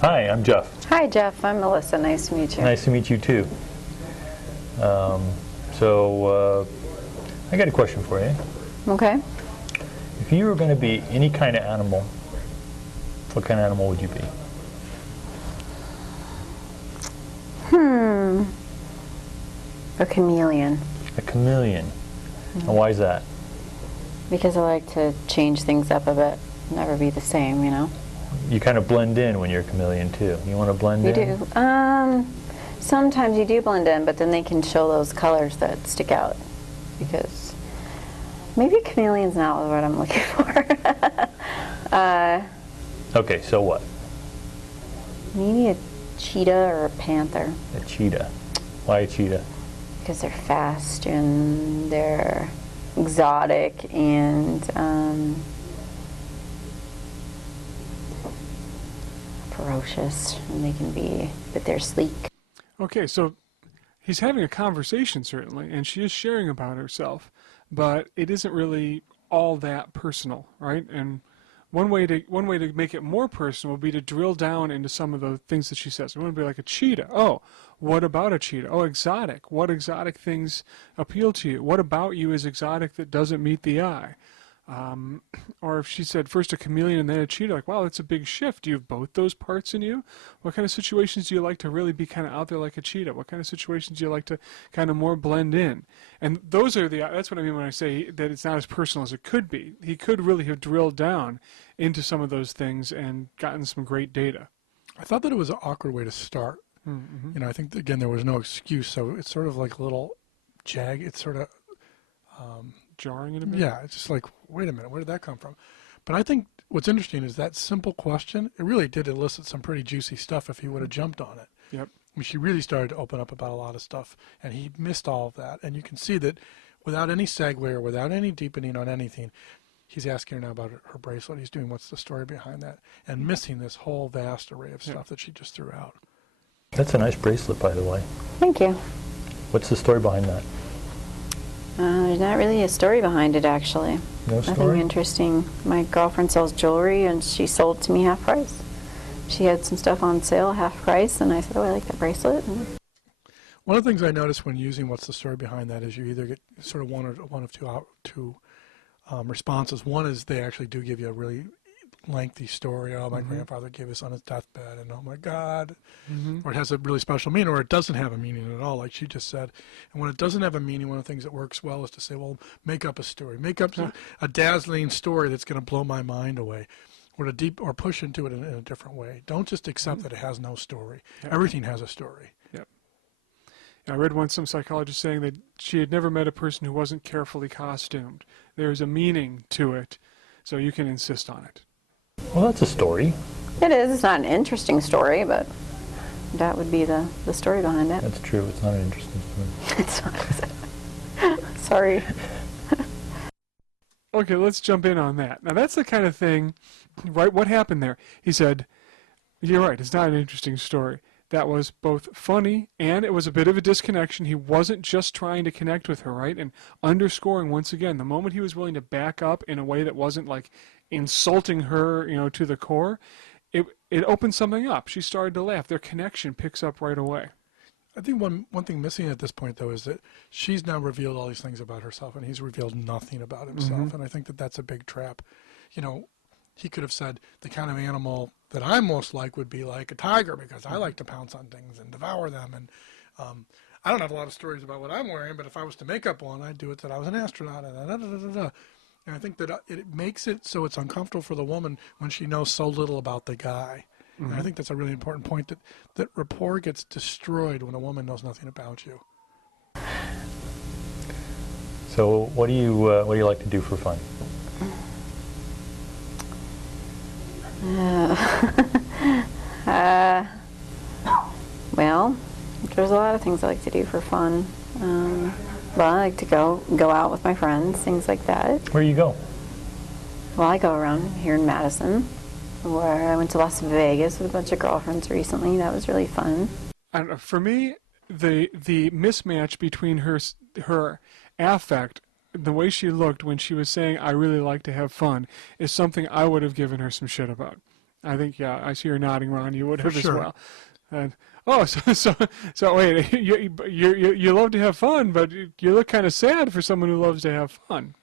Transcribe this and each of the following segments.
Hi, I'm Jeff. Hi, Jeff. I'm Melissa. Nice to meet you. Nice to meet you too. I got a question for you. Okay. If you were going to be any kind of animal, what kind of animal would you be? A chameleon. A chameleon. And why is that? Because I like to change things up a bit. Never be the same, you know? You kind of blend in when you're a chameleon too. You want to blend You in? do. Sometimes you do blend in, but then they can show those colors that stick out. Because maybe a chameleon's not what I'm looking for. Okay, so what? Maybe a cheetah or a panther. A cheetah. Why a cheetah? Because they're fast and they're exotic and ferocious, and they can be, but they're sleek. Okay, so he's having a conversation, certainly, and she is sharing about herself, but it isn't really all that personal, right? And one way to make it more personal would be to drill down into some of the things that she says. We want to be like a cheetah. Oh, what about a cheetah? Oh, exotic. What exotic things appeal to you? What about you is exotic that doesn't meet the eye? Or if she said first a chameleon and then a cheetah, like, wow, that's a big shift. Do you have both those parts in you? What kind of situations do you like to really be kind of out there like a cheetah? What kind of situations do you like to kind of more blend in? And those are that's what I mean when I say that it's not as personal as it could be. He could really have drilled down into some of those things and gotten some great data. I thought that it was an awkward way to start. Mm-hmm. You know, I think, again, there was no excuse, so it's sort of like a little it's sort of... jarring in a bit? Yeah, it's just like, wait a minute, where did that come from? But I think what's interesting is that simple question, it really did elicit some pretty juicy stuff if he would have jumped on it. Yep. I mean, she really started to open up about a lot of stuff, and he missed all of that. And you can see that without any segue or without any deepening on anything, he's asking her now about her bracelet. He's doing what's the story behind that, and missing this whole vast array of stuff that she just threw out. That's a nice bracelet, by the way. Thank you. What's the story behind that? There's not really a story behind it, actually. No story? Nothing interesting. My girlfriend sells jewelry, and she sold to me half price. She had some stuff on sale, half price, and I said, oh, I like that bracelet. And one of the things I noticed when using what's the story behind that is you either get sort of one of two responses. One is they actually do give you a really lengthy story. Oh, my grandfather gave us on his deathbed, and oh my God. Or it has a really special meaning, or it doesn't have a meaning at all, like she just said. And when it doesn't have a meaning, one of the things that works well is to say, well, make up a story. Make up a dazzling story that's going to blow my mind away, or or push into it in a different way. Don't just accept that it has no story. Yep. Everything has a story. Yep. I read once some psychologist saying that she had never met a person who wasn't carefully costumed. There's a meaning to it, so you can insist on it. Well, that's a story. it is. It's not an interesting story, but that would be the story behind it. That's true. It's not an interesting story. It's not, is it? Sorry. Okay, let's jump in on that. Now, that's the kind of thing, right? What happened there? He said, you're right, it's not an interesting story. That was both funny and it was a bit of a disconnection. He wasn't just trying to connect with her, right? And underscoring once again, the moment he was willing to back up in a way that wasn't like insulting her, you know, to the core, it opened something up. She started to laugh. Their connection picks up right away. I think one thing missing at this point, though, is that she's now revealed all these things about herself, and he's revealed nothing about himself. And I think that that's a big trap. You know, he could have said the kind of animal that I'm most like would be like a tiger, because I like to pounce on things and devour them. And I don't have a lot of stories about what I'm wearing, but if I was to make up one, I'd do it that I was an astronaut. And I think that it makes it so it's uncomfortable for the woman when she knows so little about the guy. And I think that's a really important point, that rapport gets destroyed when a woman knows nothing about you. So what do you like to do for fun? Well, there's a lot of things I like to do for fun. Well, I like to go out with my friends, things like that. Where do you go? Well, I go around here in Madison, where I went to Las Vegas with a bunch of girlfriends recently. That was really fun. And for me, the mismatch between her affect, the way she looked when she was saying, I really like to have fun, is something I would have given her some shit about. I think, yeah, I see her nodding, Ron. You would have For as sure. well. And so wait, you love to have fun, but you look kind of sad for someone who loves to have fun.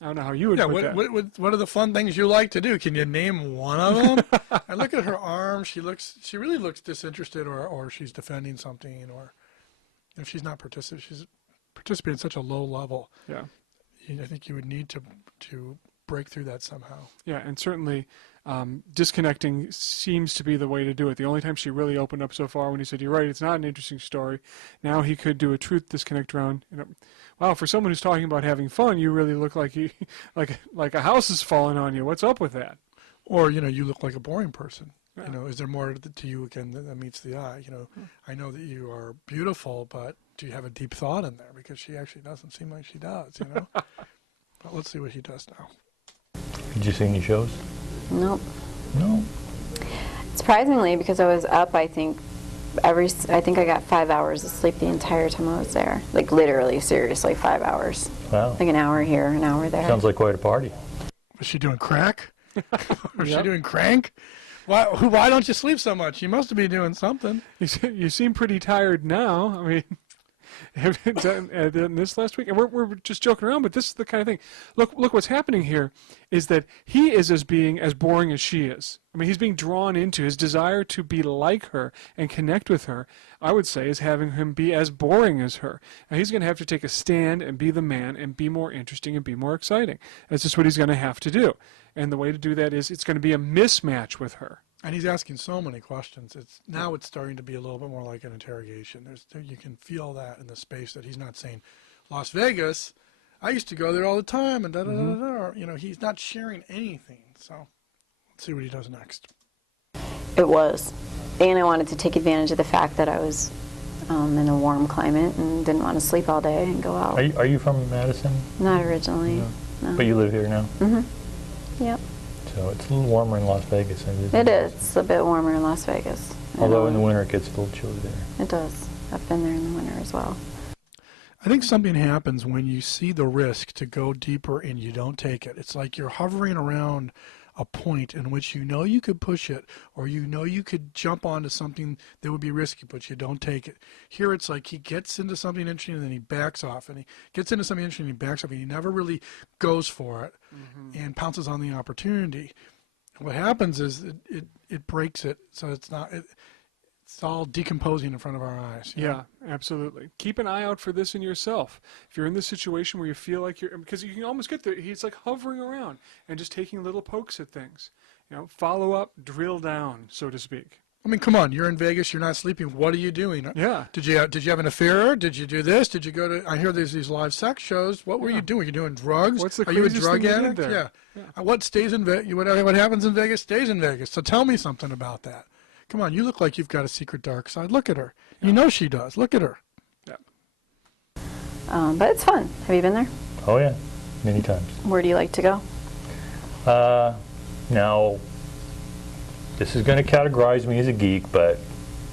I don't know how you would Yeah, put that. what are the fun things you like to do? Can you name one of them? I look at her arm. She really looks disinterested, or she's defending something, or if she's not participating, she's participating at such a low level. Yeah. I think you would need to break through that somehow. Yeah, and certainly disconnecting seems to be the way to do it. The only time she really opened up so far when he said, "You're right, it's not an interesting story." Now he could do a truth disconnect round. Wow, for someone who's talking about having fun, you really look like like a house is falling on you. What's up with that? Or you look like a boring person. Yeah. Is there more to you again that meets the eye? I know that you are beautiful, but do you have a deep thought in there? Because she actually doesn't seem like she does. But let's see what he does now. Did you see any shows? Nope. No. Surprisingly, because I was up, I think I got 5 hours of sleep the entire time I was there. Like literally, seriously, 5 hours. Wow. Like an hour here, an hour there. Sounds like quite a party. Was she doing crack? Was she doing crank? Why don't you sleep so much? You must be doing something. You seem pretty tired now. I mean, have you done this last week? And we're just joking around, but this is the kind of thing. Look what's happening here is that he is being as boring as she is. I mean, he's being drawn into his desire to be like her and connect with her, I would say, is having him be as boring as her. Now, he's going to have to take a stand and be the man and be more interesting and be more exciting. That's just what he's going to have to do. And the way to do that is it's going to be a mismatch with her. And he's asking so many questions. Now it's starting to be a little bit more like an interrogation. You can feel that in the space that he's not saying, Las Vegas, I used to go there all the time, and da-da-da-da. He's not sharing anything. So let's see what he does next. It was. And I wanted to take advantage of the fact that I was in a warm climate and didn't want to sleep all day and go out. Are you from Madison? Not originally. No. But you live here now? Mm-hmm. Yep. So it's a little warmer in Las Vegas than it is. It is. It's a bit warmer in Las Vegas. Although in the winter it gets a little chilly there. It does. I've been there in the winter as well. I think something happens when you see the risk to go deeper and you don't take it. It's like you're hovering around a point in which you could push it, or you could jump onto something that would be risky, but you don't take it. Here it's like he gets into something interesting and then he backs off, and he gets into something interesting and he backs off, and he never really goes for it and pounces on the opportunity. What happens is it breaks it, so it's all decomposing in front of our eyes. Yeah, absolutely. Keep an eye out for this in yourself. If you're in this situation where you feel like because you can almost get there, he's like hovering around and just taking little pokes at things. Follow up, drill down, so to speak. I mean, come on, you're in Vegas, you're not sleeping. What are you doing? Yeah. Did you have an affair? Did you do this? Did you go to? I hear there's these live sex shows. What were you doing? You doing drugs? What's the Are you a craziest drug thing you did addict? there? Yeah. What stays in Vegas? What happens in Vegas stays in Vegas. So tell me something about that. Come on, you look like you've got a secret dark side. Look at her. Yeah. You know she does. Look at her. Yeah. But it's fun. Have you been there? Oh yeah, many times. Where do you like to go? Now, this is going to categorize me as a geek, but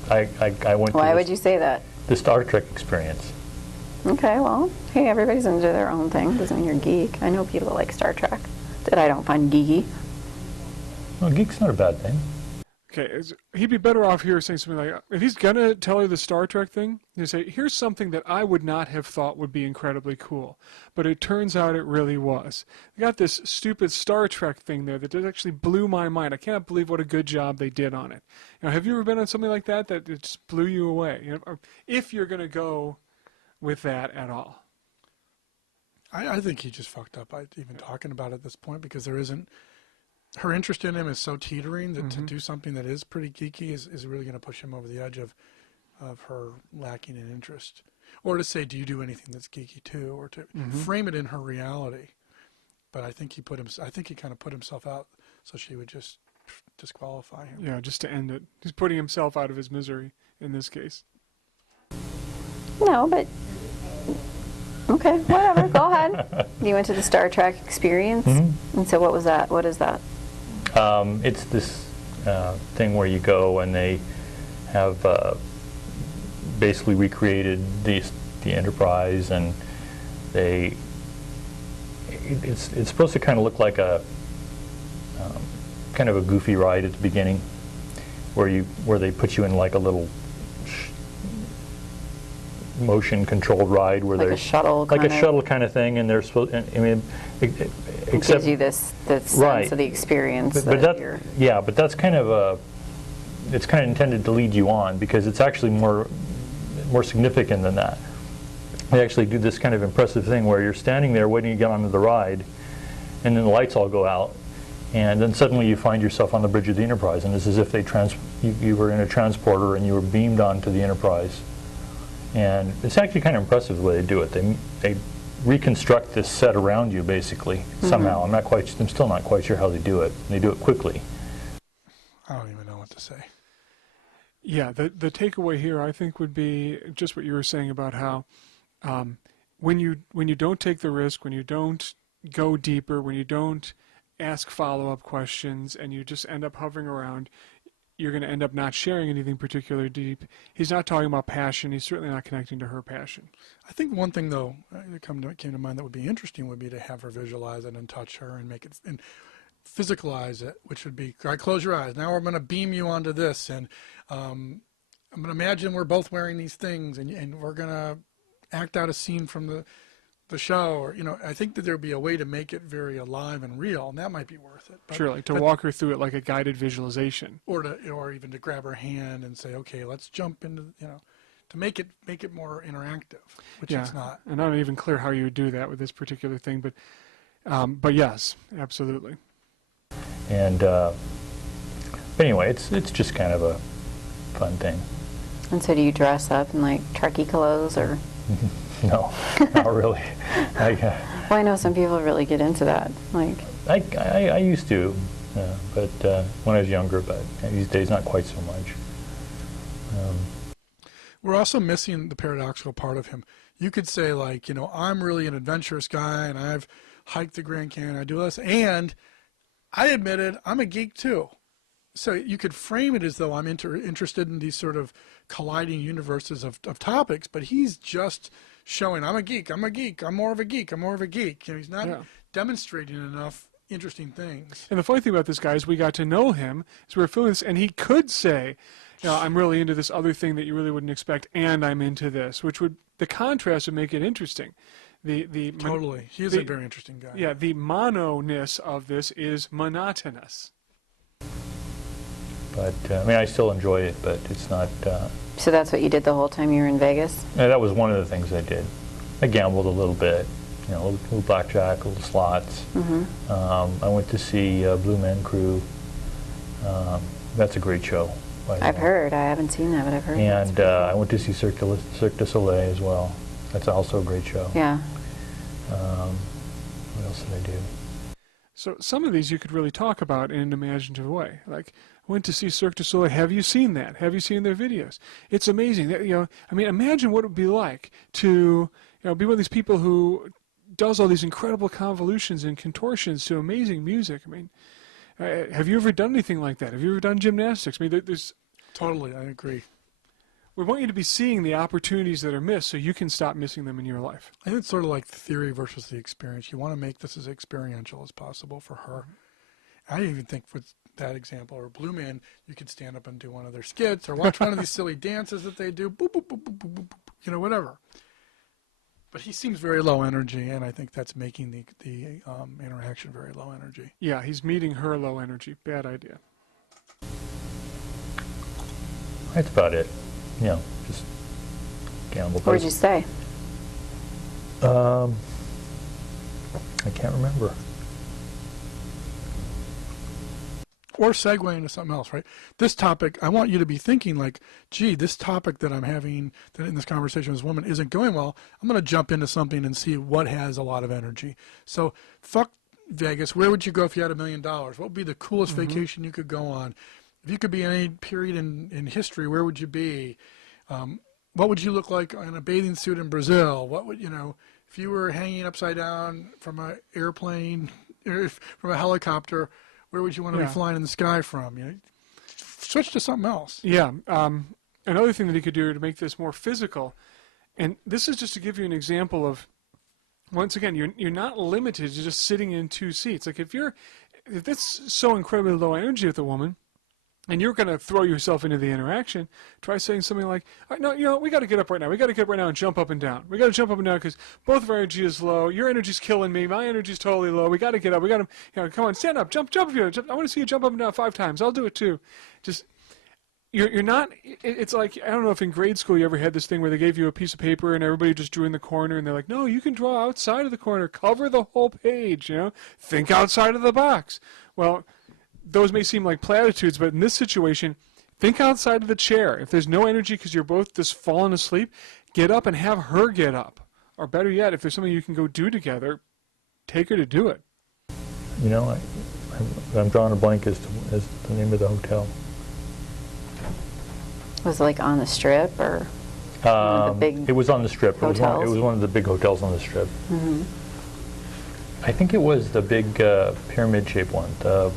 I went. Why would you say that? The Star Trek experience. Okay, well, hey, everybody's into their own thing. Doesn't mean you're a geek. I know people that like Star Trek that I don't find geeky. Well, geek's not a bad thing. Okay, he'd be better off here saying something like, if he's going to tell her the Star Trek thing, he'd say, here's something that I would not have thought would be incredibly cool, but it turns out it really was. They got this stupid Star Trek thing there that actually blew my mind. I cannot believe what a good job they did on it. Have you ever been on something like that it just blew you away? If you're going to go with that at all. I think he just fucked up by even talking about it at this point, because there isn't. Her interest in him is so teetering that to do something that is pretty geeky is really going to push him over the edge of her lacking in interest. Or to say, do you do anything that's geeky too? Or to frame it in her reality. But I think he kind of put himself out so she would just disqualify him. Yeah, just to end it. He's putting himself out of his misery in this case. No, but okay, whatever. Go ahead. You went to the Star Trek experience, and so what was that? What is that? It's this thing where you go and they have basically recreated the Enterprise, and it's supposed to kind of look like a kind of a goofy ride at the beginning, where they put you in like a little motion controlled ride where Like a shuttle like kind a of- shuttle kind of thing, and they're supposed. I mean, It except gives you this sense Right. of the experience. but that you're, yeah, but that's kind of it's kind of intended to lead you on, because it's actually more significant than that. They actually do this kind of impressive thing where you're standing there waiting to get onto the ride, and then the lights all go out, and then suddenly you find yourself on the bridge of the Enterprise, and it's as if you were in a transporter and you were beamed onto the Enterprise. And it's actually kind of impressive the way they do it. They reconstruct this set around you basically somehow. I'm still not quite sure how they do it. They do it quickly. I don't even know what to say. Yeah, the takeaway here, I think, would be just what you were saying about how when you don't take the risk, when you don't go deeper, when you don't ask follow-up questions, and you just end up hovering around, you're going to end up not sharing anything particularly deep. He's not talking about passion. He's certainly not connecting to her passion. I think one thing, though, that came to mind that would be interesting would be to have her visualize it and touch her and make it and physicalize it, which would be, all right, close your eyes. Now we're going to beam you onto this, and I'm going to imagine we're both wearing these things, and we're going to act out a scene from the show, or I think that there'd be a way to make it very alive and real, and that might be worth it. But, Sure, like to walk her through it like a guided visualization. or even to grab her hand and say, okay, let's jump into, to make it more interactive, which Yeah, it's not. and I'm not even clear how you would do that with this particular thing, but yes, absolutely. And anyway, it's just kind of a fun thing. and so do you dress up in like Trekkie clothes or? No, not really. Well, I know some people really get into that. Like, I used to, but when I was younger, but these days not quite so much. We're also missing the paradoxical part of him. You could say, like, I'm really an adventurous guy, and I've hiked the Grand Canyon, I do this, and I admitted I'm a geek too. So you could frame it as though I'm interested in these sort of colliding universes of topics, but he's just showing I'm a geek, I'm more of a geek, I'm more of a geek. He's not demonstrating enough interesting things. And the funny thing about this guy is we got to know him as we were filming this, and he could say, I'm really into this other thing that you really wouldn't expect, and I'm into this, the contrast would make it interesting. Totally. He is a very interesting guy. Yeah, the mono-ness of this is monotonous. But I still enjoy it, but it's not. so that's what you did the whole time you were in Vegas? That was one of the things I did. I gambled a little bit, a little blackjack, a little slots. I went to see Blue Man Crew. That's a great show. I've heard. I haven't seen that, but I've heard. And I went to see Cirque du Soleil as well. That's also a great show. Yeah. What else did I do? So some of these you could really talk about in an imaginative way. Like, I went to see Cirque du Soleil. Have you seen that? Have you seen their videos? It's amazing. Imagine what it would be like to be one of these people who does all these incredible convolutions and contortions to amazing music. Have you ever done anything like that? Have you ever done gymnastics? There's Totally, I agree. We want you to be seeing the opportunities that are missed so you can stop missing them in your life. I think it's sort of like the theory versus the experience. You want to make this as experiential as possible for her. I even think with that example, or Blue Man, you could stand up and do one of their skits or watch one of these silly dances that they do, boop, boop, boop, boop, boop, boop, whatever. But he seems very low energy, and I think that's making the interaction very low energy. Yeah, he's meeting her low energy. Bad idea. That's about it. Just gamble. Where'd you stay? I can't remember. Or segue into something else, right? This topic, I want you to be thinking like, gee, this topic that I'm having that in this conversation with this woman isn't going well. I'm going to jump into something and see what has a lot of energy. So fuck Vegas. Where would you go if you had $1 million? What would be the coolest vacation you could go on? If you could be in any period in history, where would you be? What would you look like in a bathing suit in Brazil? What would, if you were hanging upside down from an airplane, or from a helicopter, where would you want to be flying in the sky from? Switch to something else. Yeah. Another thing that he could do to make this more physical, and this is just to give you an example of, once again, you're not limited to just sitting in two seats. Like if you're if it's so incredibly low energy with a woman, and you're going to throw yourself into the interaction, try saying something like, "All right, no, you know, we got to get up right now. We got to get up right now and jump up and down. We got to jump up and down because both of our energy is low. Your energy's killing me. My energy's totally low. We got to get up. We got to, you know, come on, stand up, jump if you jump. I want to see you jump up and down 5 times. I'll do it too." Just, you're not, it's like, I don't know if in grade school you ever had this thing where they gave you a piece of paper and everybody just drew in the corner and they're like, "No, you can draw outside of the corner. Cover the whole page, you know. Think outside of the box." Well, those may seem like platitudes, but in this situation, think outside of the chair. If there's no energy because you're both just falling asleep, get up and have her get up. Or better yet, if there's something you can go do together, take her to do it. You know, I'm drawing a blank as the name of the hotel. Was it like on the Strip or one of the big It was on the Strip. hotels? It was one of the big hotels on the Strip. Mm-hmm. I think it was the big pyramid-shaped one. The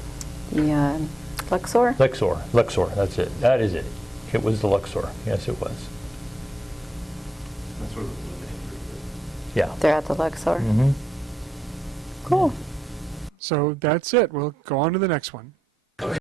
Luxor? Luxor, that's it. That is it. It was the Luxor. Yes, it was. That's where the living. Yeah. They're at the Luxor. Mm-hmm. Cool. So that's it. We'll go on to the next one.